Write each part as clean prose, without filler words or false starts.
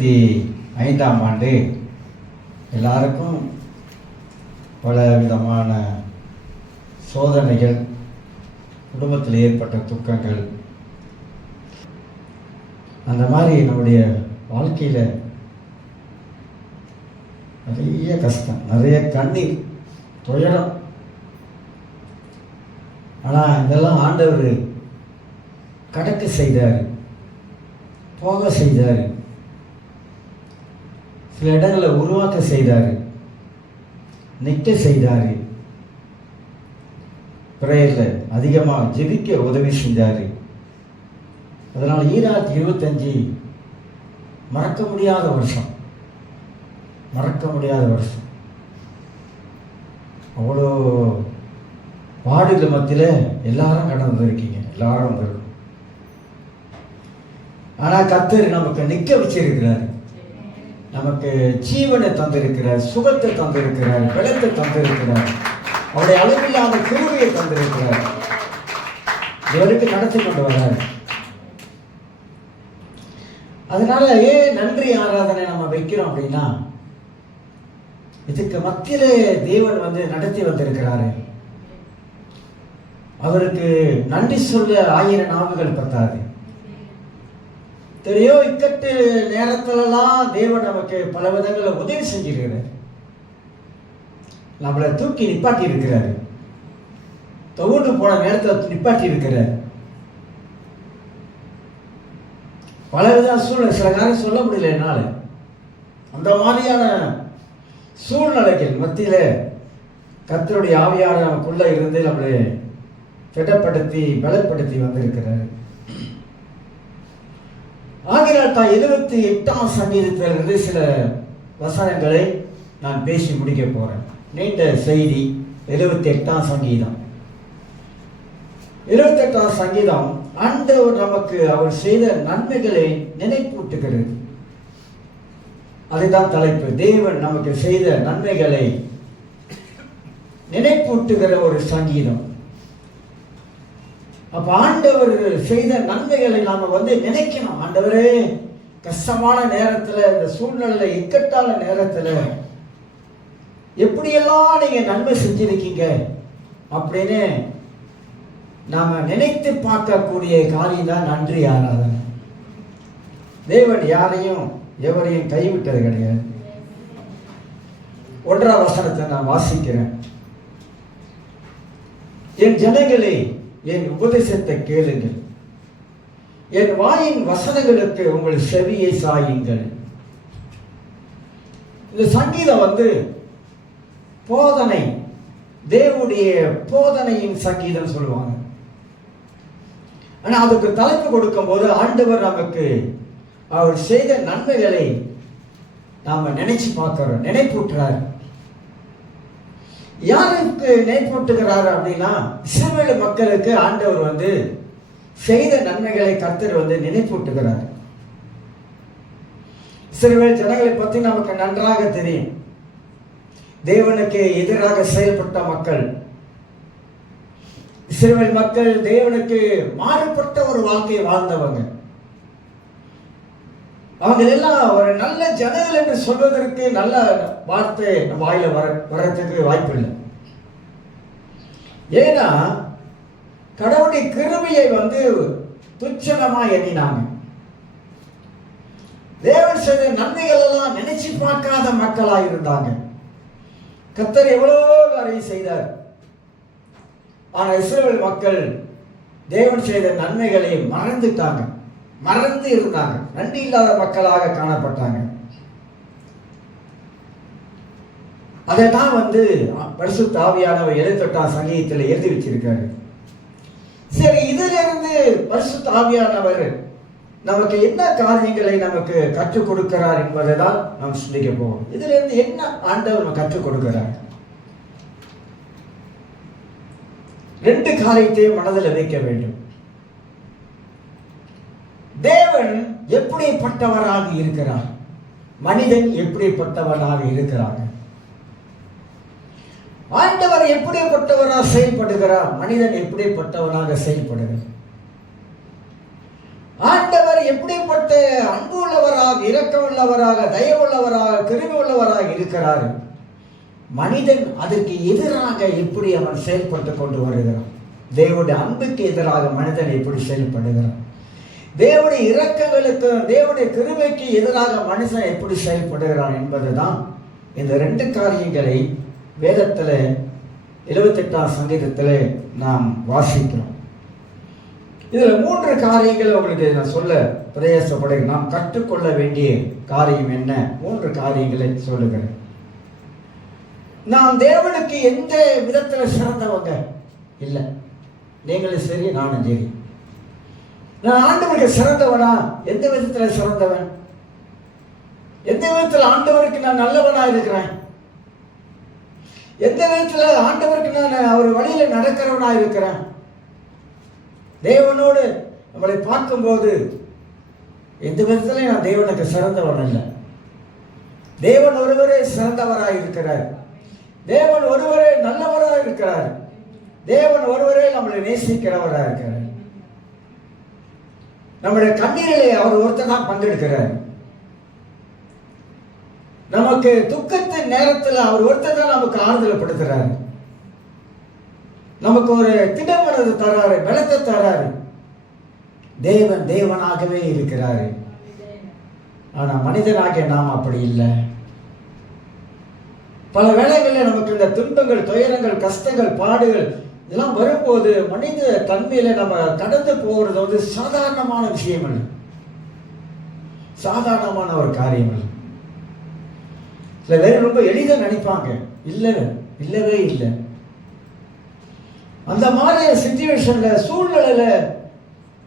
2005ஆம் ஆண்டு எல்லாருக்கும் பல விதமான சோதனைகள், குடும்பத்தில் ஏற்பட்ட துக்கங்கள், அந்த மாதிரி நம்முடைய வாழ்க்கையில் நிறைய கஷ்டம், நிறைய கண்ணீர், துயரம். ஆனால் இதெல்லாம் ஆண்டவர் கடக்க செய்தார், போக செய்தார், சில இடங்களை உருவாக்க செய்தார், நிற்க செய்தார், பிரேயரில் அதிகமாக ஜெபிக்க உதவி செஞ்சார். அதனால் 2025 மறக்க முடியாத வருஷம், மறக்க முடியாத வருஷம். அவ்வளோ பாடுகள் மத்தியில் எல்லாரும் கடந்து வந்திருக்கீங்க, எல்லாரும் வந்திருக்கோம். ஆனால் கர்த்தர் நமக்கு நிற்க வச்சிருக்கிறார், நமக்கு ஜீவனை தந்திருக்கிறார், சுகத்தை தந்திருக்கிறார், பலத்தை தந்திருக்கிறார், அவருடைய அளவில்லாத கிருபையை தந்திருக்கிறார், இவருக்கு நடத்தி கொண்டு வரார். அதனால ஏன் நன்றி ஆராதனை நம்ம வைக்கிறோம் அப்படின்னா, இதுக்கு மத்தியிலே தேவன் நடத்தி வந்திருக்கிறாரு. அவருக்கு நன்றி சொல்ல 1000 நாவுகள் பத்தாது. தெரியோ இக்கட்டு நேரத்திலலாம் தேவன் நமக்கு பல விதங்களை உதவி செஞ்சிருக்கிறார். நம்மளை தூக்கி நிப்பாட்டி இருக்கிறாரு, தோண்டு போன நேரத்தில் நிப்பாட்டி இருக்கிறார். பலவித சூழ்நிலை, சில காரியம் சொல்ல முடியல என்னால். அந்த மாதிரியான சூழ்நிலைகள் மத்தியில் கர்த்தருடைய ஆவியானவர் நமக்குள்ள இருந்து நம்மளை திடப்படுத்தி பலப்படுத்தி வந்திருக்கிறார். ஆகையால் தான் 78ஆம் சங்கீதத்திலிருந்து சில வசனங்களை நான் பேசி முடிக்க போறேன். நீண்ட செய்தி. 78ஆம் சங்கீதம். 78ஆம் சங்கீதம் ஆண்டவர் நமக்கு அவர் செய்த நன்மைகளை நினைப்பூட்டுகிறது. அதுதான் தலைப்பு. தேவன் நமக்கு செய்த நன்மைகளை நினைப்பூட்டுகிற ஒரு சங்கீதம். அப்ப ஆண்டவர் செய்த நன்மைகளை நாம நினைக்கணும். ஆண்டவரே, கஷ்டமான நேரத்துல, இந்த சூழ்நிலையில, இக்கட்டான நேரத்துல எப்படியெல்லாம் நீங்க நன்மை செஞ்சிருக்கீங்க அப்படின்னு நாம நினைத்து பார்க்கக்கூடிய காரியம் தான் நன்றி ஆராதனை. தேவன் யாரையும் எவரையும் கைவிட்டது கிடையாது. 1ஆம் வசனத்தை நான் வாசிக்கிறேன். என் ஜனங்களே, என் உபதேசத்தை கேளுங்கள், என் வாயின் வசனங்களுக்கு உங்கள் செவியை சாயுங்கள். இந்த சங்கீதம் போதனை, தேவனுடைய போதனையின் சங்கீதம் சொல்லுவாங்க. ஆனா அதுக்கு தலைப்பு கொடுக்கும் போது ஆண்டவர் நமக்கு அவர் செய்த நன்மைகளை நாம நினைச்சு பார்க்கிறோம், நினைப்பூட்டுறார். யாருக்கு நினைப்பூட்டுகிறார் அப்படின்னா, இஸ்ரவேல் மக்களுக்கு ஆண்டவர் செய்த நன்மைகளை கர்த்தர் நினைப்பூட்டுகிறார். இஸ்ரவேல் ஜனங்களை பற்றி நமக்கு நன்றாக தெரியும். தேவனுக்கு எதிராக செயல்பட்ட மக்கள். இஸ்ரவேல் மக்கள் தேவனுக்கு மாறுபட்ட ஒரு வாழ்க்கையை வாழ்ந்தவங்க. அவங்க எல்லாம் ஒரு நல்ல ஜனங்கள் என்று சொல்வதற்கு நல்ல வார்த்தை நம்ம வாயில வரத்துக்கு வாய்ப்பு இல்லை. ஏன்னா கடவுளுடைய கிருபையை துச்சகமா எண்ணினாங்க. தேவன் செய்த நன்மைகள் எல்லாம் நினைச்சு பார்க்காத மக்களாக இருந்தாங்க. கர்த்தர் எவ்வளவு காரியம் செய்தார். ஆனா இஸ்ரவேல் மக்கள் தேவன் செய்த நன்மைகளை மறந்துட்டாங்க, மறந்து இருந்தாங்க, நன்றி இல்லாத மக்களாக காணப்பட்டாங்க. அதைத்தான் பரிசுத்த ஆவியானவர் 78ஆம் சங்கீதத்தில் எழுதி வச்சிருக்காரு. சரி, இதிலிருந்து பரிசுத்த ஆவியானவர் நமக்கு என்ன காரியங்களை நமக்கு கற்றுக் கொடுக்கிறார் என்பதை தான் நாம் சிந்திக்க போவோம். இதுல இருந்து என்ன ஆண்டவர் நமக்கு கற்றுக் கொடுக்கிறார்? 2 காரியத்தையும் மனதில் வைக்க வேண்டும். தேவன் எப்படிப்பட்டவராக இருக்கிறார், மனிதன் எப்படிப்பட்டவராக இருக்கிறார். ஆண்டவர் எப்படிப்பட்டவராக செயல்படுகிறார், மனிதன் எப்படிப்பட்டவராக செயல்படுகிறார். ஆண்டவர் எப்படிப்பட்ட அன்புள்ளவராக, இரக்கம் உள்ளவராக, தயவுள்ளவராக, கிருபை உள்ளவராக இருக்கிறார். மனிதன் அதற்கு எதிராக எப்படி அவன் செயல்பட்டு கொண்டு வருகிறான்? தேவனுடைய அன்புக்கு எதிராக மனிதன் எப்படி செயல்படுகிறான்? தேவனுடைய இரக்கங்களுக்கு, தேவனுடைய கிருபைக்கு எதிராக மனுஷன் எப்படி செயல்படுகிறான் என்பதுதான் இந்த 2 காரியங்களை வேதத்தில் 78ஆம் சங்கீதத்தில் நாம் வாசிக்கிறோம். இதில் 3 காரியங்களை உங்களுக்கு நான் சொல்ல பிரயாசப்படுகிறேன். நாம் கற்றுக்கொள்ள வேண்டிய காரியம் என்ன? 3 காரியங்களை சொல்லுகிறேன். நாம் தேவனுக்கு எந்த விதத்தில் சிறந்தவங்க இல்லை. நீங்களும் சரி, நானும் சரி. நான் ஆண்டவருக்கு சிறந்தவனா? எந்த விதத்தில் சிறந்தவன்? எந்த விதத்தில் ஆண்டவருக்கு நான் நல்லவனா இருக்கிறேன்? எந்த விதத்தில் ஆண்டவருக்கு நான் அவர் வழியில நடக்கிறவனா இருக்கிறேன்? தேவனோடு நம்மளை பார்க்கும்போது எந்த விதத்திலையும் நான் தேவனுக்கு சிறந்தவன் இல்லை. தேவன் ஒருவரே சிறந்தவராக இருக்கிறார். தேவன் ஒருவரே நல்லவராக இருக்கிறார். தேவன் ஒருவரே நம்மளை நேசிக்கிறவராக இருக்கிறார். நம்முடைய கண்ணீரிலே அவர் ஒருத்தர் தான் பங்கெடுக்கிறார். நமக்கு துக்கத்தின் நேரத்தில் அவர் ஒருத்தர் தான் நமக்கு ஆறுதல் படுத்துறாரு. நமக்கு ஒரு திடமனது தராரு, பலத்தை தராரு. தேவன் தேவனாகவே இருக்கிறாரு. ஆனா மனிதனாகிய நாம் அப்படி இல்லை. பல வேளைகளில் நமக்கு இந்த துன்பங்கள், துயரங்கள், கஷ்டங்கள், பாடுகள் இதெல்லாம் வரும்போது மனித தன்மையில நம்ம கடந்து போகிறது சாதாரணமான விஷயம் இல்லை, சாதாரணமான ஒரு காரியம் இல்லை. சில பேர் ரொம்ப எளிதாக நினைப்பாங்க. இல்லவே இல்லை. அந்த மாதிரி சிச்சுவேஷன்ல, சூழ்நிலையில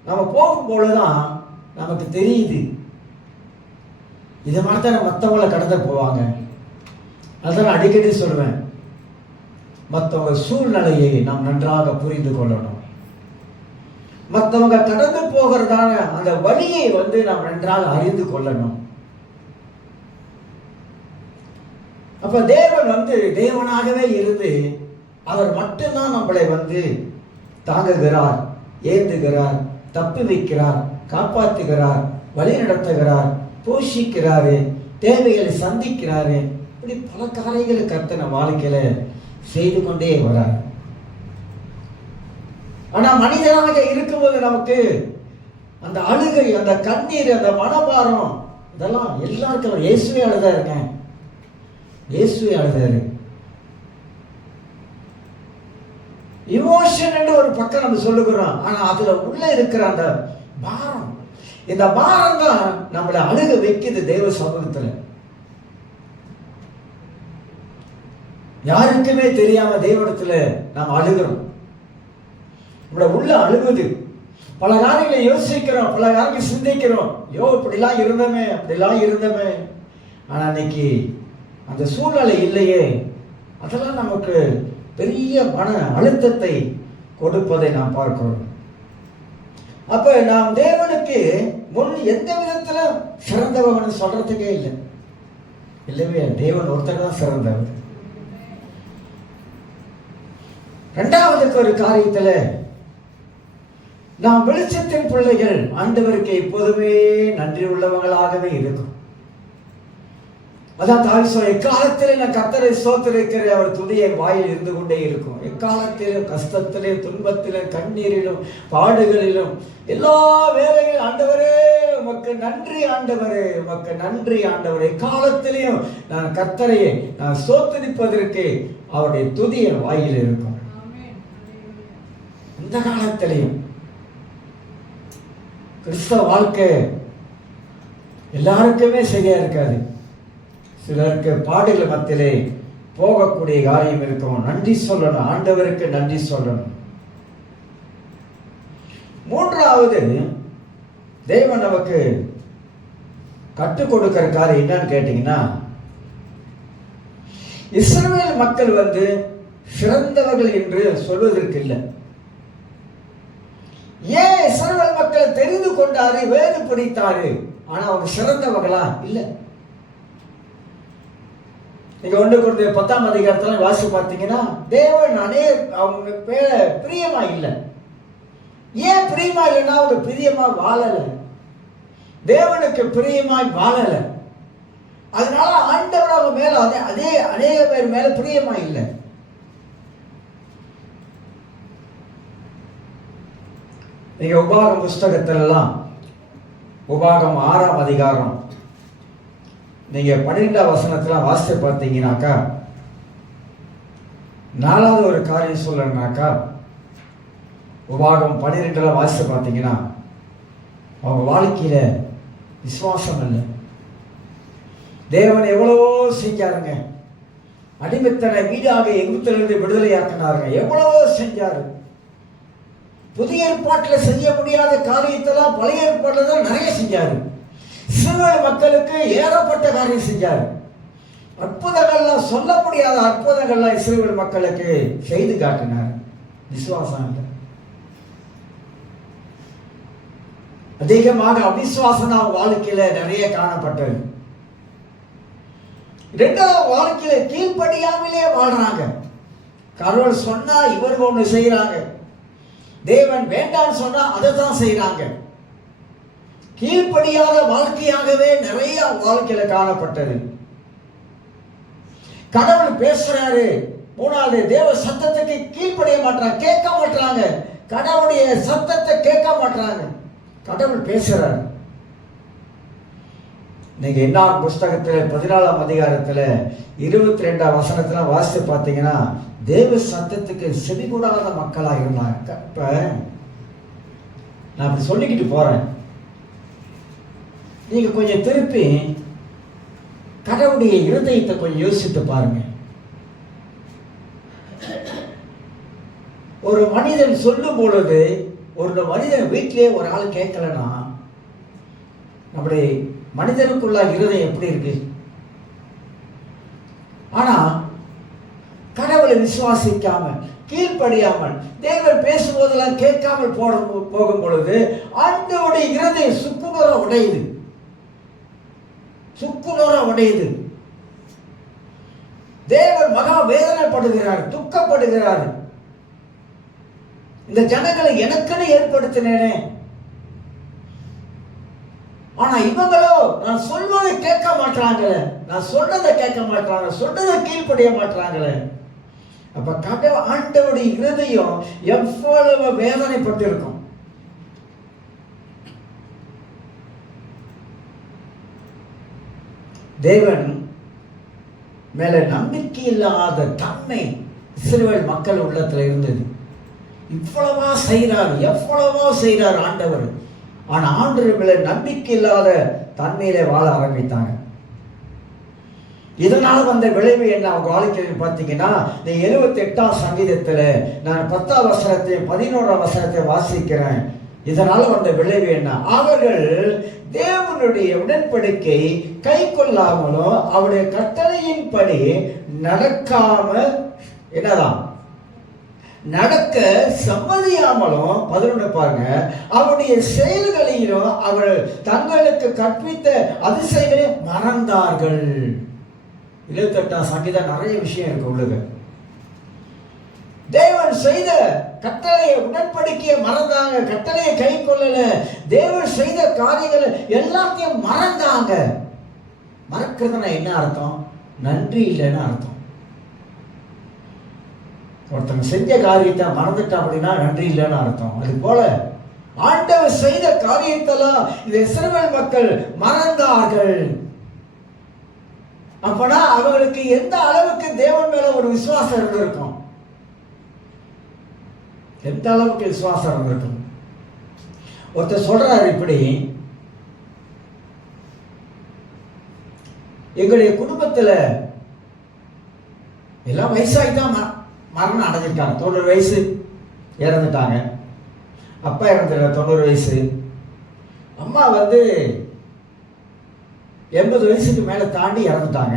நம்ம போகும்பொழுதுதான் நமக்கு தெரியுது இதை மாதிரி தான் மற்றவங்களை கடந்து போவாங்க. அதான் அடிக்கடி சொல்லுவேன், மற்றவங்க சூழ்நிலையை நாம் நன்றாக புரிந்து கொள்ளணும். மற்றவங்க கடந்து போகிறதான அந்த வழியை நாம் நன்றாக அறிந்து கொள்ளணும். அப்ப தேவன் தேவனாகவே இருந்து அவர் மட்டும்தான் நம்மளை தாங்குகிறார், ஏந்துகிறார், தப்பி வைக்கிறார், காப்பாற்றுகிறார், வழி நடத்துகிறார், போஷிக்கிறாரு, தேவைகளை சந்திக்கிறாரு. இப்படி பல காரியங்களை கர்த்தர் வாழ்க்கையில செய்து கொண்டே வரார். ஆனா மனிதனாக இருக்கும்போது நமக்கு அந்த அழுகை, அந்த கண்ணீர், அந்த மனபாரம் இதெல்லாம் எல்லாருக்கும் அவர் இயேசுவே அழுதாருங்க. இயேசுவே அழுதாரு. இமோஷன் என்று ஒரு பக்கம் நம்ம சொல்லுகிறோம். ஆனா அதுல உள்ள இருக்கிற அந்த பாரம், இந்த பாரம் தான் நம்மளை அழுக வைக்குது. தேவ சமூகத்துல யாருக்குமே தெரியாம தேவனிடத்துல நாம் அழுகிறோம். நம்மள உள்ள அழுகுது. பல காரியங்களை யோசிக்கிறோம், பல காரியங்களை சிந்திக்கிறோம். இப்படிலாம் இருந்தமே, அப்படிலாம் இருந்தமே. ஆனா இன்னைக்கு அந்த சூழ்நிலை இல்லையே. அதெல்லாம் நமக்கு பெரிய மன அழுத்தத்தை கொடுப்பதை நாம் பார்க்கிறோம். அப்ப நாம் தேவனுக்கு முன் எந்த விதத்துல சிறந்தவன் சொல்றதுக்கே இல்லை. இல்லவே தேவன் ஒருத்தர் தான் சிறந்தவர். 2வது ஒரு காரியத்துல நாம் வெளிச்சத்தின் பிள்ளைகள் ஆண்டவருக்கு எப்போதுமே நன்றி உள்ளவங்களாகவே இருக்கும். அதான் தாவி சொல்ல, எக்காலத்திலே நான் கர்த்தரை ஸ்தோத்திரிக்கிற அவர் துதியை வாயில் இருந்து கொண்டே இருக்கும். எக்காலத்திலும், கஷ்டத்திலும், துன்பத்திலும், கண்ணீரிலும், பாடுகளிலும், எல்லா வேலைகளும் ஆண்டவரே உமக்கு நன்றி, ஆண்டவரே உமக்கு நன்றி, ஆண்டவரே. எக்காலத்திலையும் நான் கர்த்தரை நான் ஸ்தோத்திரிப்பதற்கு அவருடைய துதியை வாயில் இருக்கும். இந்த காலத்திலையும் கிறிஸ்தவ வாழ்க்கை எல்லாருக்குமே சரியா இருக்காது. சிலருக்கு பாடுகள் மத்தியிலே போகக்கூடிய காரியம் இருக்கும். நன்றி சொல்லணும், ஆண்டவருக்கு நன்றி சொல்லணும். 3வது தேவன் நமக்கு கற்றுக் கொடுக்கிற காரியம் என்னன்னு கேட்டீங்கன்னா, இஸ்ரவேல் மக்கள் சிறந்தவர்கள் என்று சொல்வதற்கு இல்லை. ஏன் இஸ்ரவேல் மக்கள் தெரிந்து கொண்டாரு, வேறு பிடித்தாரு, ஆனா அவங்க சிறந்தவர்களா இல்லை. நீங்க 1 கொரிந்தியர் 10ஆம் அதிகாரத்துல வாசி பார்த்தீங்கன்னா, தேவன் அவங்க பேர பிரியமா இல்லை. ஏன் பிரியமா இல்லைன்னா அவங்க பிரியமா வாழல. தேவனுக்கு பிரியமாய் வாழல. அதனால ஆண்டவர் அவங்க மேல அதே அநேக பேர் மேல பிரியமா இல்லை. நீங்க உபாகம் புஸ்தகத்திலலாம் உபாகம் 6ஆம் அதிகாரம் நீங்க 12ஆம் வசனத்துல வாசித்து பார்த்தீங்கன்னாக்கா 4வது ஒரு காரியம் சொல்லணும்னாக்கா, உபாகம் 12 வாசித்து பார்த்தீங்கன்னா அவங்க வாழ்க்கையில விசுவாசம் இல்லை. தேவன் எவ்வளவோ செஞ்சாருங்க. அடிமைத்தனை வீடாக எகிப்திலிருந்து விடுதலையாக்கினாருங்க. எவ்வளவோ செஞ்சாரு. புதிய ஏற்பாட்டில் செய்ய முடியாத காரியத்தெல்லாம் பழைய ஏற்பாட்டில் தான் நிறைய செஞ்சாரு. இஸ்ரவேல் மக்களுக்கு ஏகப்பட்ட காரியம் செஞ்சாரு. அற்புதங்கள்லாம், சொல்ல முடியாத அற்புதங்கள்லாம் இஸ்ரவேல் மக்களுக்கு செய்து காட்டினார். விசுவாசம் இல்லை. அதிகமாக அவிசுவாசம் வாழ்க்கையில நிறைய காணப்பட்டது. இரண்டாவது, வாழ்க்கையில கீழ்ப்படியாமலே வாழ்றாங்க. கடவுள் சொன்னா இவர்கள் ஒண்ணு செய்யறாங்க, தேவன் வேண்டான்னு சொன்னா அதை தான் செய்யறாங்க. கீழ்ப்படியாத வாழ்க்கையாகவே நிறைய வாழ்க்கையில காணப்பட்டது. கடவுள் பேசுறாரு, 3வது தேவ சத்தத்துக்கு கீழ்ப்படிய மாட்டாங்க, கேட்க மாட்டாங்க. கடவுளுடைய சத்தத்தை கேட்க மாட்டாங்க. கடவுள் பேசுறாரு. நீங்க என்ன புஸ்தகத்தில் 14ஆம் அதிகாரத்தில் 22ஆம் வசனத்துல வாசித்து பார்த்தீங்கன்னா தேவ சத்தத்துக்கு செவிகூடாத மக்களா இருந்தாங்க. இப்ப நான் அப்படி சொல்லிக்கிட்டு போறேன், நீங்க கொஞ்சம் திருப்பி கடவுளுடைய இருதயத்தை கொஞ்சம் யோசித்து பாருங்க. ஒரு மனிதன் சொல்லும் பொழுது, ஒரு மனிதன் வீட்டிலே ஒரு ஆள் கேட்கலன்னா நம்முடைய மனிதனுக்குள்ள இருதயம் எப்படி இருக்கு? ஆனா கடவுளை விசுவாசிக்காமல், கீழ்ப்படியாமல், தேவன் பேசும்போதெல்லாம் கேட்காமல் போகும் பொழுது ஆண்டவருடைய இருதயம் சுக்குநூற உடையுது. சுக்குநூற உடையுது. தேவன் மகா வேதனைப்படுகிறார், துக்கப்படுகிறார். இந்த ஜனங்களை எனக்குன்னு ஏற்படுத்தினேனே, ஆனா இவங்களோ நான் சொல்வதை கேட்க மாட்டாங்களே, நான் சொன்னதை கேட்க மாட்டாங்க, சொன்னதை கீழ்ப்படிய மாட்டாங்களே. அப்ப ஆண்டவருடைய இருதயம் எவ்வளவு வேதனைப்பட்டிருக்கும். தேவன் மேல நம்பிக்கை இல்லாத தன்மை இஸ்ரவேல் மக்கள் உள்ளத்துல இருந்தது. இவ்வளவா செய்கிறார், எவ்வளவோ செய்கிறார் ஆண்டவர். ஆனா ஆண்டவர் மேல நம்பிக்கை இல்லாத தன்மையில வாழ ஆரம்பித்தாங்க. இதனால் வந்த விளைவு என்ன அவங்க வாழ்க்கையில் பார்த்தீங்கன்னா, இந்த 78ஆம் சங்கீதத்துல நான் 10ஆம் வசனத்தையும் 11ஆம் வசனத்தை வாசிக்கிறேன். இதனால வந்த விளைவு என்ன? அவர்கள் தேவனுடைய உடன்படிக்கை கை கொள்ளாமலும் அவருடைய கட்டளையின்படி நடக்காம என்னதான் நடக்க சம்மதியாமலும் 11 பாருங்க, அவருடைய செயல்களையும் அவர் தங்களுக்கு கற்பித்த அதிசயங்களை மறந்தார்கள். 28ஆம் சங்கீதம் நிறைய விஷயம் இருக்கு உள்ளது. தேவன் செய்த கட்டளையை உடன்படிக்கையை மறந்தாங்க, கட்டளையை கை கொள்ளல, தேவன் செய்த காரியங்களை எல்லாத்தையும் மறந்தாங்க. மறக்கிறதுனா என்ன அர்த்தம்? நன்றி இல்லைன்னு அர்த்தம். ஒருத்தங்க செஞ்ச காரியத்தை மறந்துட்டா அப்படின்னா நன்றி இல்லைன்னு அர்த்தம். அது போல ஆண்டவர் செய்த காரியத்தெல்லாம் இந்த இஸ்ரவேல் மக்கள் மறந்தார்கள். அப்பனா அவர்களுக்கு எந்த அளவுக்கு தேவன் மேல ஒரு விசுவாசம் இருந்திருக்கும், எந்த அளவுக்கு விசுவாசம் இருந்திருக்கும். ஒருத்தர் சொல்றாரு இப்படி, எங்களுடைய குடும்பத்துல எல்லாம் வயசாகிதான் மரணம் அடைஞ்சிருக்காங்க. 90 வயசு இறந்துட்டாங்க. அப்பா இறந்துட்டாங்க 90 வயசு. அம்மா 80 வயசுக்கு மேல தாண்டி இறந்துட்டாங்க.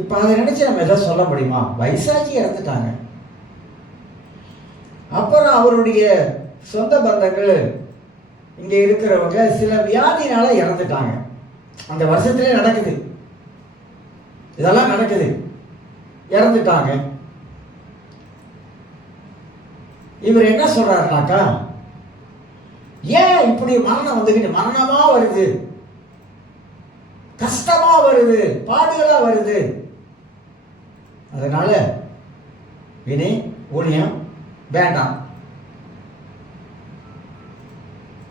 இப்ப அதை நினைச்சு நம்ம எதாவது சொல்ல முடியுமா? வயசாச்சு இறந்துட்டாங்க. அப்புறம் அவருடைய சொந்த பந்தங்கள் இங்க இருக்கிறவங்க சில வியாதினால இறந்துட்டாங்க. அந்த வருஷத்திலே நடக்குது, இதெல்லாம் நடக்குது. இறந்துட்டாங்க. இவர் என்ன சொல்றாருனாக்கா, ஏன் இப்படி மரணம் வந்துக்கிட்டு மரணமா வருது, கஷ்டமா வருது, பாடுகளா வருது? அதனால இனி ஊழியம் வேண்டாம்.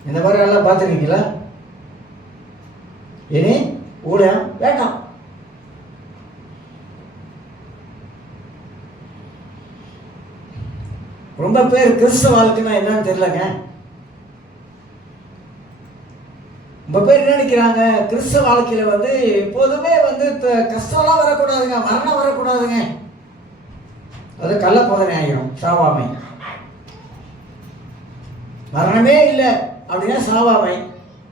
இந்த மாதிரி எல்லாம் பார்த்துருக்கீங்களா? இனி ஊழியம் வேண்டாம். ரொம்ப பேர் கிறிஸ்தவ வாழ்க்கைன்னா என்னன்னு தெரியலங்க. ரொம்ப பேர் என்ன நினைக்கிறாங்க, கிறிஸ்தவ வாழ்க்கையில வந்து எப்போதுமே வந்து கஷ்டம்லாம் வரக்கூடாதுங்க, மரணம் வரக்கூடாதுங்க. அது கள்ள போதனை ஆகிடும், சாவாமை. மரணமே இல்லை அப்படின்னா சாவாமை,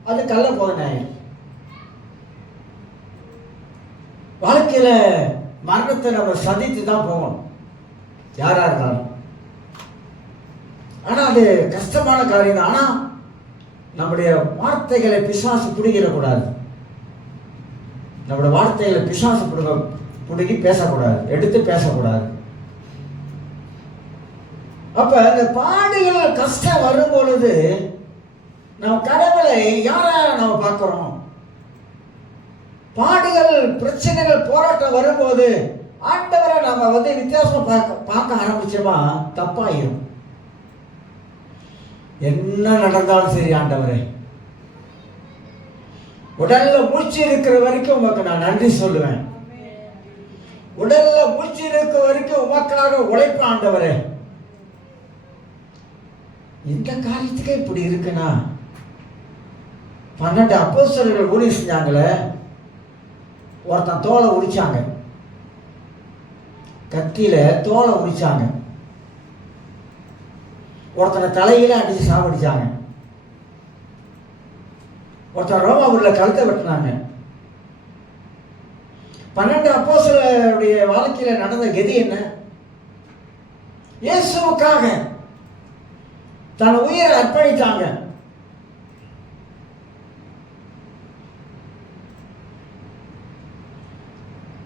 அது கள்ள போதனை ஆகிடும். வாழ்க்கையில மரணத்தை நம்ம சந்தித்து தான் போகணும், யாரா இருந்தாலும். ஆனா அது கஷ்டமான காரியம் தான். ஆனா நம்முடைய வார்த்தைகளை பிசாசு பிடிக்கிடக்கூடாது. நம்முடைய வார்த்தைகளை பிசாசு பிடுங்கி பேசக்கூடாது, எடுத்து பேசக்கூடாது. அப்ப இந்த பாடுகள் கஷ்டம் வரும் பொழுது நம்ம கடவுளை யார நம்ம பார்க்கிறோம்? பாடுகள், பிரச்சனைகள், போராட்டம் வரும்போது ஆண்டவரை நம்ம வந்து வித்தியாசமா பார்க்க ஆரம்பிச்சோமா தப்பாயிரும். என்ன நடந்தாலும் சரி, ஆண்டவரே உடல்ல மூச்சு இருக்கிற வரைக்கும் உமக்கு நான் நன்றி சொல்லுவேன். உடல்ல மூச்சு இருக்கிற வரைக்கும் உமக்காக உழைப்பேன் ஆண்டவரே. இந்த காரியத்துக்கு இப்படி இருக்குன்னா 12 அப்போஸ்தலர்கள் ஊழியம் செஞ்சாங்களே, ஒருத்தன் தோலை உரிச்சாங்க, கத்தியில தோலை உரிச்சாங்க. ஒருத்தனை தலையில அடிச்சு சாவடிச்சாங்க. ஒருத்தன் ரோமாபுரியில கழுத்தை வெட்டினாங்க. 12 அப்போஸ்தலருடைய வாழ்க்கையில நடந்த கதி என்ன? இயேசுவுக்காக தன் உயிரை அர்ப்பணித்தாங்க.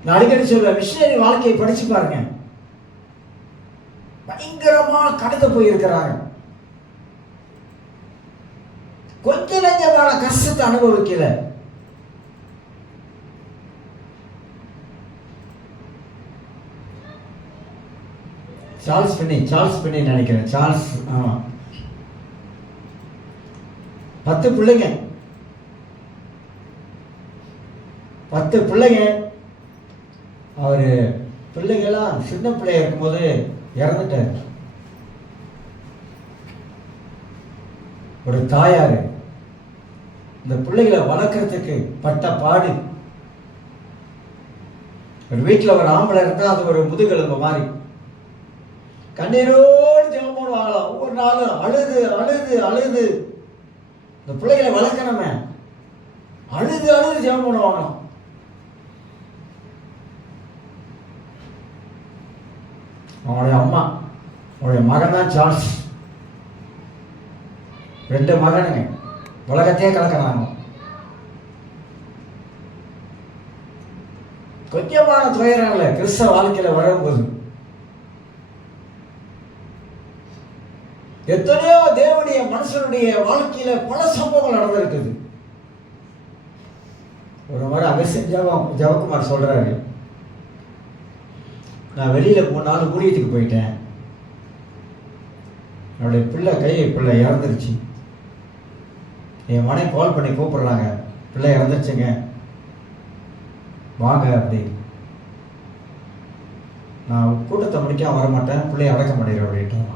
நான் அடிக்கடி சொல்வேன், மிஷனரி வாழ்க்கையை படிச்சு பாருங்க. பயங்கரமா கடந்து போயிருக்கிறாங்க. கொஞ்ச நெஞ்சமான கஷ்டத்தை அனுபவிக்கல. சார்ல்ஸ் பின்னி நினைக்கிறேன். சார்ல்ஸ், ஆமா. 10 பிள்ளைங்க, 10 பிள்ளைங்க. அவரு பிள்ளைங்கெல்லாம் சின்ன பிள்ளைய இருக்கும்போது இறந்துட்டார். ஒரு தாயாரு இந்த பிள்ளைகளை வளர்க்கறதுக்கு பட்ட பாடு. ஒரு வீட்டில் ஒரு ஆம்பளை இருந்தால் அது ஒரு முதுகெலும்பு மாதிரி கண்ணீரோடு ஜெபம் பண்ணுவாங்களாம். ஒவ்வொரு நாளும் அழுது அழுது அழுது இந்த பிள்ளைகளை வளர்க்கணுமே, அழுது அழுது ஜெபம் பண்ணுவாங்களாம். அவனுடைய அம்மா, அவனுடைய மகன் தான் சார்ல்ஸ். 2 மகனுங்க, உலகத்தையே கலக்கிறாங்க. கொஞ்சமான துயரங்கள கிறிஸ்தவ வாழ்க்கையில வரும்போது எத்தனையோ தேவனுடைய மனுஷனுடைய வாழ்க்கையில பல சம்பவங்கள் நடந்திருக்குது. ஒரு மாதிரி அகசியம் ஜெபக்குமார் சொல்றாரு, நான் வெளியில 3 நாள் ஊழியத்துக்கு போயிட்டேன். என்னுடைய பிள்ளை இறந்துருச்சு. என் மனைவி கால் பண்ணி கூப்பிடுறாங்க, பிள்ளை இறந்துருச்சுங்க வாங்க அப்படின்னு. நான் கூட்டத்தை முடிக்க வரமாட்டேன், பிள்ளைய அடக்க மாட்டேன் அப்படின்ட்டு.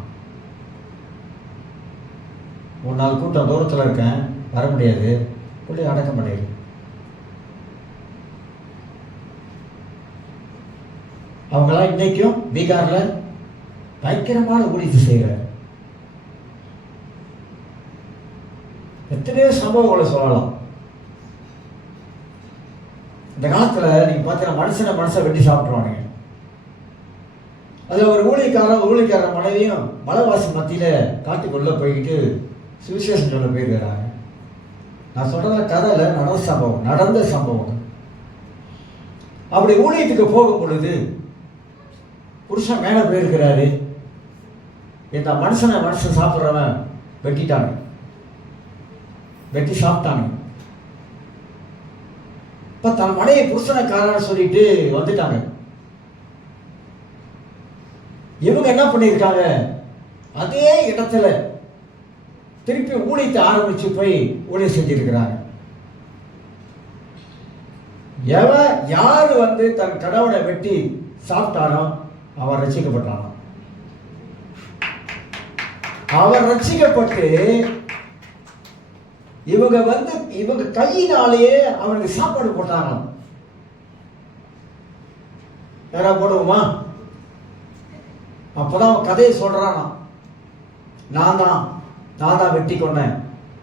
3 நாள் கூட்டம் தூரத்தில் இருக்கேன், வர முடியாது, பிள்ளைய அடக்க மாட்டேன். அவங்களாம் இன்னைக்கும் பீகார்ல பயங்கரமான ஊழியத்தை செய்கிறார். எத்தனையோ சம்பவங்களை சொல்லலாம். இந்த காலத்துல நீங்க பார்த்தீங்கன்னா மனுஷனை வெட்டி சாப்பிட்டுருவானுங்க. அதுல ஒரு ஊழியக்கார மனைவியும் மலைவாசி மத்தியில காட்டுக்குள்ள போய்கிட்டு சுவிசேஷம் சொல்ல போயிருக்கிறாங்க. நான் சொல்றதுல கதை இல்லை, நடந்த சம்பவம். அப்படி ஊழியத்துக்கு போகும் பொழுது புருஷன் மேலே போயிருக்கிறாரு. இந்த மனுஷன் சாப்பிட்றவன் வெட்டிட்டாங்க. வெட்டி சாப்பிட்டாங்க. இப்ப தன் மனைவி புருஷனைக்காரன்னு சொல்லிட்டு வந்துட்டாங்க. இவங்க என்ன பண்ணியிருக்காங்க, அதே இடத்துல திருப்பி ஊழியத்தை ஆரம்பிச்சு போய் ஊழியம் செஞ்சிருக்கிறாங்க. யாரு தன் கணவனை வெட்டி சாப்பிட்டானோ அவன் ரட்சிக்கப்பட்டானோ. அவன் ரட்சிக்கப்பட்டு இவங்க கையினாலேயே அவனுக்கு சாப்பாடு போட்டாங்க. யாரா போடுவோமா? அப்பதான் அவன் கதையை சொல்றான். நான் தான் வெட்டி கொண்டேன்,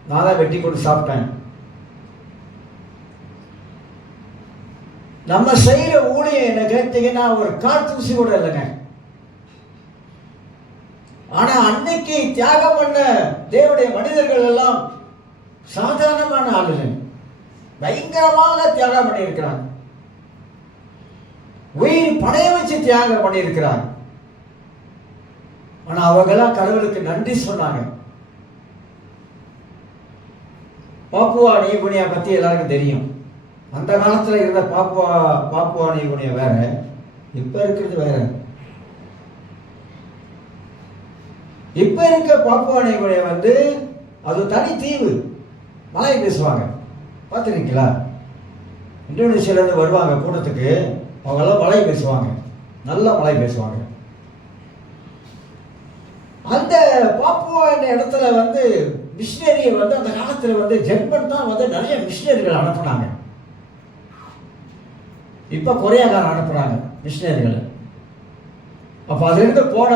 நான் தான் வெட்டி கொண்டு சாப்பிட்டேன். நம்ம செய்யற ஊழியம் என்ன கேட்டீங்கன்னா ஒரு காற்று கூட இல்லைங்க. ஆனா அன்னைக்கு தியாகம் பண்ண தேவனுடைய மனிதர்கள் எல்லாம் சாதாரணமான ஆளுங்க, பயங்கரமாக தியாகம் பண்ணி இருக்கிறாங்க. உயிர் பணைய வச்சு தியாகம் பண்ணி இருக்கிறாங்க. ஆனா அவங்கெல்லாம் கடவுளுக்கு நன்றி சொன்னாங்க. பாப்புவா நியூகினியா பத்தி எல்லாருக்கும் தெரியும். அந்த காலத்துல இருந்த பாப்புவா நியூகினியா வேற, இப்ப இருக்கிறது வேற. இப்ப இருக்க பாப்புவா நியூகினியா அது தனி தீவு, மலை பேசுவாங்க. பார்த்துருக்கீங்களா? இந்தோனேஷியால இருந்து வருவாங்க கூட்டத்துக்கு, அவங்கெல்லாம் மலை பேசுவாங்க, நல்ல மலை பேசுவாங்க. அந்த பாப்புவா என்ற இடத்துல மிஷினரியை அந்த காலத்துல ஜெர்மன் தான் நிறைய மிஷினரிகள் அனுப்புனாங்க. இப்ப கொரியாக்காரன் அனுப்புறாங்க மிஷினரிகளை. அப்ப அதுல இருந்து போன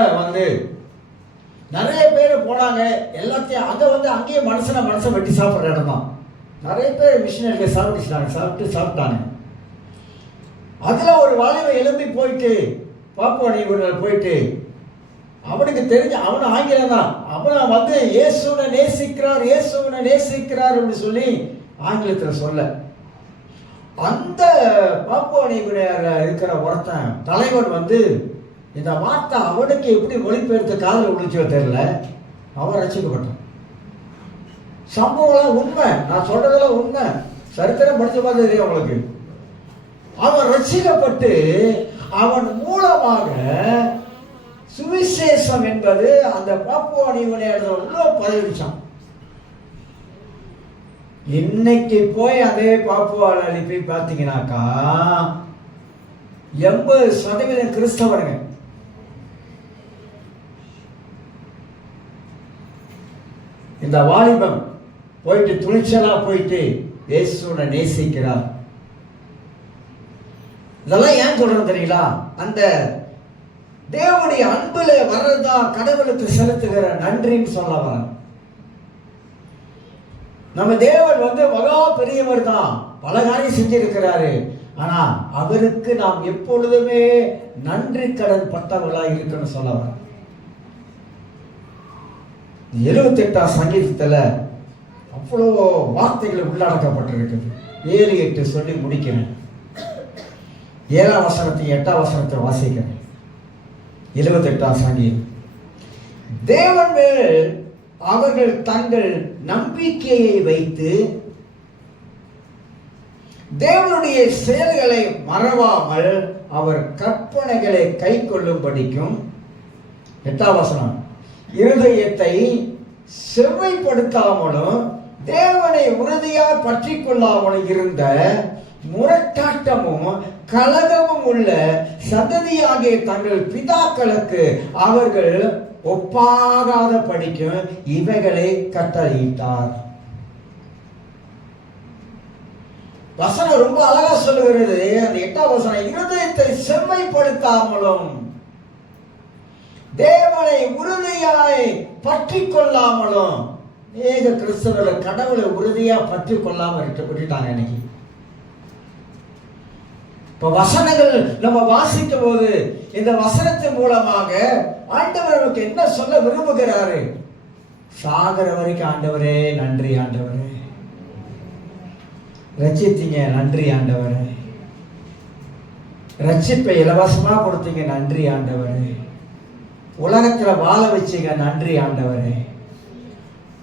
நிறைய பேர் போனாங்க. எல்லாத்தையும் அங்கேயே மனுஷன் வெட்டி சாப்பிட்ற இடம் தான். நிறைய பேர் மிஷினரிகளை சாப்பிட்டாங்க. அதுல ஒரு வாலிப எழும்பி போயிட்டு பாப்புவா நியூகினியால போயிட்டு, அவனுக்கு தெரிஞ்ச அவன் ஆங்கிலம் தான், அவனை இயேசுவை நேசிக்கிறார் அப்படின்னு சொல்லி ஆங்கிலத்தில் சொல்ல, அந்த பாப்புவா நியூகினியால இருக்கிற ஒருத்தன் தலைவன் இந்த வார்த்தை அவனுக்கு எப்படி மொழிபெயர்த்து காதல் விழிச்சோ தெரியல, அவன் ரசிக்கப்பட்டான். சம்பவம் உண்மை, நான் சொல்றதெல்லாம் உண்மை, சரித்திரம் படிச்ச மாதிரி தெரியும் அவங்களுக்கு. அவன் ரசிக்கப்பட்டு அவன் மூலமாக சுவிசேஷம் என்பது அந்த பாப்புவா நியூகினியால உள்ள பதிவிச்சான். இன்னைக்கு போய் அதே பாப்புவால போய் பார்த்தீங்கன்னாக்கா 80% கிறிஸ்தவனுங்க. இந்த வாலிபம் போயிட்டு துணிச்சலா போயிட்டு இயேசுவை நேசிக்கிறார். இதெல்லாம் ஏன் சொல்றேன் தெரியுங்களா? அந்த தேவனுடைய அன்புல வர்றதுதான் கடவுளுக்கு செலுத்துகிற நன்றின்னு சொல்ல வர. நம்ம தேவன் மகா பெரியவர் தான், பல காரியம் செஞ்சிருக்கிறாரு. ஆனா அவருக்கு நாம் எப்பொழுதுமே நன்றி கடன் பட்டவர்களா இருக்குன்னு சொல்ல வர. 78ஆம் சங்கீதத்துல அவ்வளோ வார்த்தைகள் உள்ளடக்கப்பட்டிருக்குது. 7-8 சொல்லி முடிக்கிறேன். 7ஆம் வசனத்தையும் 8ஆம் வசனத்தை வாசிக்கிறேன். 78ஆம் சங்கீதம். தேவன் மேல் அவர்கள் தங்கள் நம்பிக்கையை வைத்து தேவனுடைய செயல்களை மறவாமல் அவர் கற்பனைகளை கை கொள்ளும்படிக்கும், 8ஆம் வசனம், இருதயத்தை செவ்வைப்படுத்தாமலும் தேவனை உறுதியாக பற்றி கொள்ளாமலும் இருந்த முரட்டாட்டமும் கலகமும் உள்ள சந்ததியாகிய தங்கள் பிதாக்களுக்கு அவர்கள் ஒப்பாகாத படிக்கும் இவைகளை கட்டளையிட்டார். வசனம் ரொம்ப அழகா சொல்லுகிறது. அந்த 8ஆம் வசனம், இருதயத்தை செம்மைப்படுத்தாமலும் தேவனை உறுதியாய் பற்றி கொள்ளாமலும். ஏக கிறிஸ்தவர்கள் கடவுளை உறுதியா பற்றி கொள்ளாம விட்டுட்டாங்க. இன்னைக்கு இப்ப வசனங்கள் நம்ம வாசிக்கும் போது இந்த வசனத்தின் மூலமாக ஆண்டவர் நமக்கு என்ன சொல்ல விரும்புகிறாரு? சாகர வரைக்கும் ஆண்டவரே நன்றி, ஆண்டவரே ரட்சித்தீங்க, நன்றி ஆண்டவரே, ரட்சிப்பை இலவசமா கொடுத்தீங்க, நன்றி ஆண்டவரே, உலகத்துல வாழ வச்சீங்க, நன்றி ஆண்டவரே,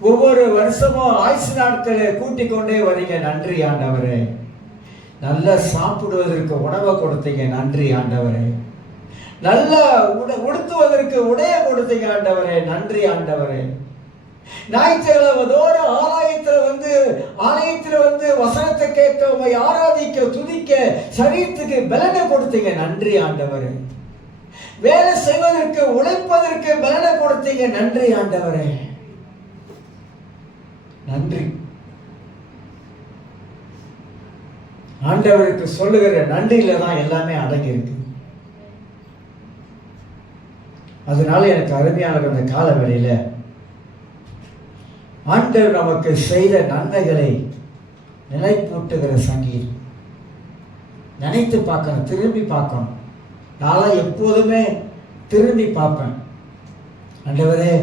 ஒவ்வொரு வருஷமும் ஆயுசு நாட்களை கூட்டிக் கொண்டே வரீங்க. நன்றி ஆண்டவரே. நல்லா சாப்பிடுவதற்கு உணவை கொடுத்தீங்க. நன்றி ஆண்டவரே. நல்லா உடுத்துவதற்கு உடைய கொடுத்தீங்க ஆண்டவரே. நன்றி ஆண்டவரே. ஞாயிற்றுக்கிழமை தோறும் ஆலயத்தில் வந்து வசனத்தை கேட்க, ஆராதிக்க, துதிக்க, சரீரத்துக்கு பலனை கொடுத்தீங்க. நன்றி ஆண்டவரே. வேலை செய்வதற்கு, உழைப்பதற்கு பலனை கொடுத்தீங்க. நன்றி ஆண்டவரே. நன்றி. ஆண்டவருக்கு சொல்லுகிற நன்றியில தான் எல்லாமே அடங்கி இருக்கு. அதனால எனக்கு அருமையான அந்த கால வேளையில ஆண்டவர் நமக்கு செய்த நன்மைகளை நினைப்பூட்டுகிற சங்கீதம். நினைத்து பார்க்கணும், திரும்பி பார்க்கணும். நான் எப்போதுமே திரும்பி பார்ப்பேன். ஆண்டவரே,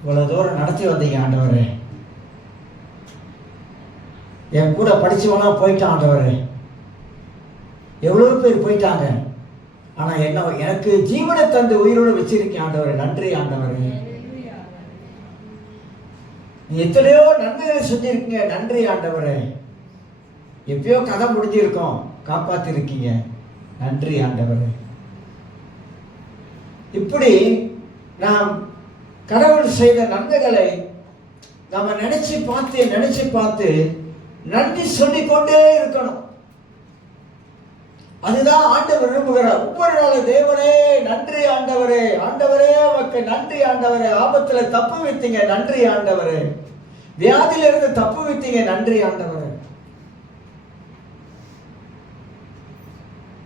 இவ்வளவு தூரம் நடத்தி வந்தீங்க ஆண்டவரே. என் கூட படிச்சவனா போயிட்டான் ஆண்டவரே. எவ்வளவு பேர் போயிட்டாங்க. ஆனா எனக்கு ஜீவனை தந்து உயிரோடு வச்சிருக்கேன் ஆண்டவரே. நன்றி ஆண்டவரே. நீ எத்தனையோ நன்மைகளை செஞ்சிருக்கீங்க. நன்றி ஆண்டவரே. எப்பயோ கதை முடிஞ்சிருக்கோம், காப்பாத்திருக்கீங்க. நன்றி ஆண்டவரே. இப்படி நாம் கடவுள் செய்த நன்மைகளை நாம நினைச்சு பார்த்து நன்றி சொல்லிக்கொண்டே இருக்கணும். அதுதான் ஆண்டவர் விரும்புகிறார். ஒவ்வொரு நாளும் தேவனே நன்றி ஆண்டவரே, ஆண்டவரே உமக்கு நன்றி ஆண்டவரே. ஆபத்துல தப்பு வைத்தீங்க. நன்றி ஆண்டவரே. வியாதியில இருந்து தப்பு வைத்தீங்க. நன்றி ஆண்டவரே.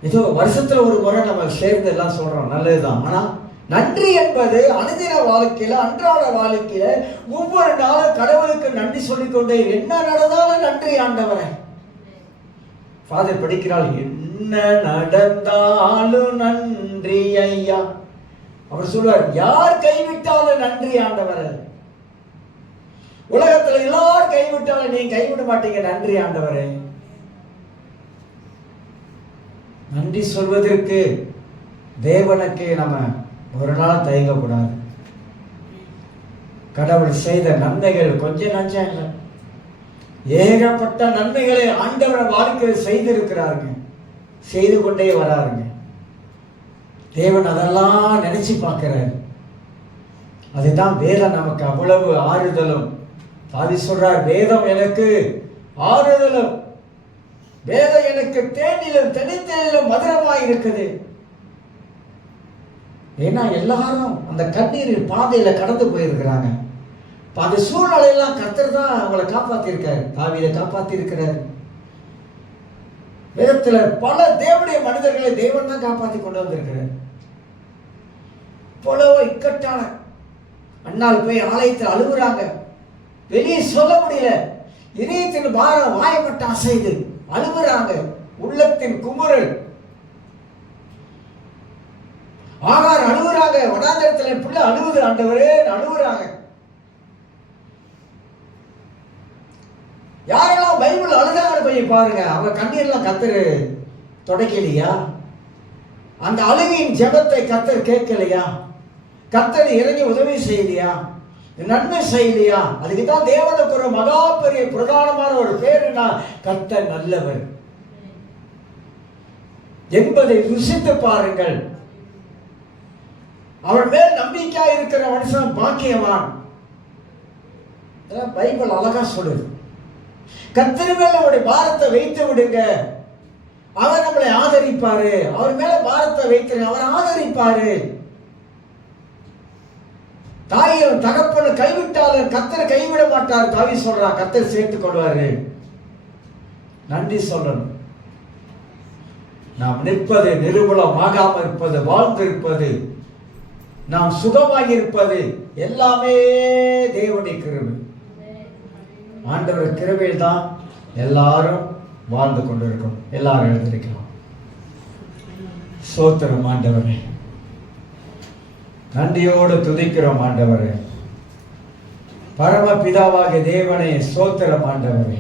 ஏதோ வருஷத்துல ஒரு முறை நம்ம சேர்ந்து எல்லாம் சொல்றோம், நல்லதுதான். ஆனா நன்றி என்பது அனுதின வாழ்க்கையில, அன்றாட வாழ்க்கையில ஒவ்வொரு நாளும் கடவுளுக்கு நன்றி சொல்லிக்கொண்டே, என்ன நடந்தாலும் நன்றி ஆண்டவரே. ஃபாதர் படிக்கிறாள், என்ன நடந்தாலும் நன்றி ஐயா. அவர் சொல்வார், யார் கைவிட்டாலும் நன்றி ஆண்டவரே. உலகத்துல எல்லாரும் கைவிட்டாலும் நீங்க கைவிட மாட்டீங்க. நன்றி ஆண்டவரே. நன்றி சொல்வதற்கு தேவனுக்கு நம்ம ஒரு நாள் தயங்கக்கூடாது. கடவுள் செய்த நன்மைகள் கொஞ்சம் நஞ்சம் இல்லை, ஏகப்பட்ட நன்மைகளை ஆண்டவர் வாழ்க்கையில் செய்திருக்கிறாருங்க, செய்து கொண்டே வராருங்க. தேவன் அதெல்லாம் நினைச்சு பார்க்கிறார். அதுதான் வேதம் நமக்கு அவ்வளவு ஆறுதலும். தாவி சொல்றார், வேதம் எனக்கு ஆறுதலும், வேதம் எனக்கு தேனிலும் தெளித்தலிலும் மதுரமாய் இருக்குது. ஏன்னா எல்லாரும் அந்த கண்ணீரின் பாதையில கடந்து போயிருக்கிறாங்க. அந்த சூழ்நிலையெல்லாம் கர்த்தர் தான் அவங்களை காப்பாத்திருக்காரு. தாவீதை காப்பாத்திருக்கிறார். வேதத்துல பல தேவனுடைய மனிதர்களை தேவன் தான் காப்பாத்தி கொண்டு வந்திருக்கிறார். போலவோ இக்கட்டான அண்ணால் போய் ஆலயத்தில் அழுகுறாங்க, வெளியே சொல்ல முடியல. இதயத்தின் பாரம் வாயப்பட்ட அசைது அழுகுறாங்க, உள்ளத்தின் குமுறல். ஆகார் அழுகுறாங்க, வனாந்தரத்தில் பிள்ளை அழுகுது, ஆண்டவரே அழுகுறாங்க. யாரெல்லாம் பைபிள் அழுதாங்கன்னு போய் பாருங்க. அவங்க கண்ணீர்லாம் கர்த்தர் தொடக்கலையா? அந்த அழுகையின் ஜெபத்தை கர்த்தர் கேட்கலையா? கர்த்தர் இறங்கி உதவி செய்யலையா? நன்மை செய்யலையா? அதுக்குதான் தேவனுக்கு ஒரு மகா பெரிய பிரதானமான ஒரு பேருனா கர்த்தர் நல்லவர் என்பதை ருசித்து பாருங்கள். அவன் மேல் நம்பிக்கை இருக்கிற மனுஷன் பாக்கியவான். பைபிள் அழகா சொல்லுது. கர்த்தர் மேல அவருடைய பாரத்தை வைத்து விடுங்க, அவர் நம்மளை ஆதரிப்பாரு. அவர் மேல பாரத்தை வைத்து அவர் ஆதரிப்பாரு. தாயும் தகப்பனு கைவிட்டாலும் கர்த்தர் கைவிட மாட்டார். தாவி சொல்றான், கர்த்தர் சேர்த்துக் கொள்வாரு. நன்றி சொல்லணும். நாம் நிற்பது, நிருபலமாகாம இருப்பது, வாழ்ந்திருப்பது, நாம் சுகமாக இருப்பது எல்லாமே தேவனுடைய கிருபை. ஆண்டவர் கிருபையில் தான் எல்லாரும் வாழ்ந்து கொண்டிருக்கோம். எல்லாரும் எழுந்திருக்கலாம். சோத்திரம் ஆண்டவரே, நன்றியோடு துதிக்கிறோம் ஆண்டவரே. பரமபிதாவாகிய தேவனே சோத்திரம் ஆண்டவரே.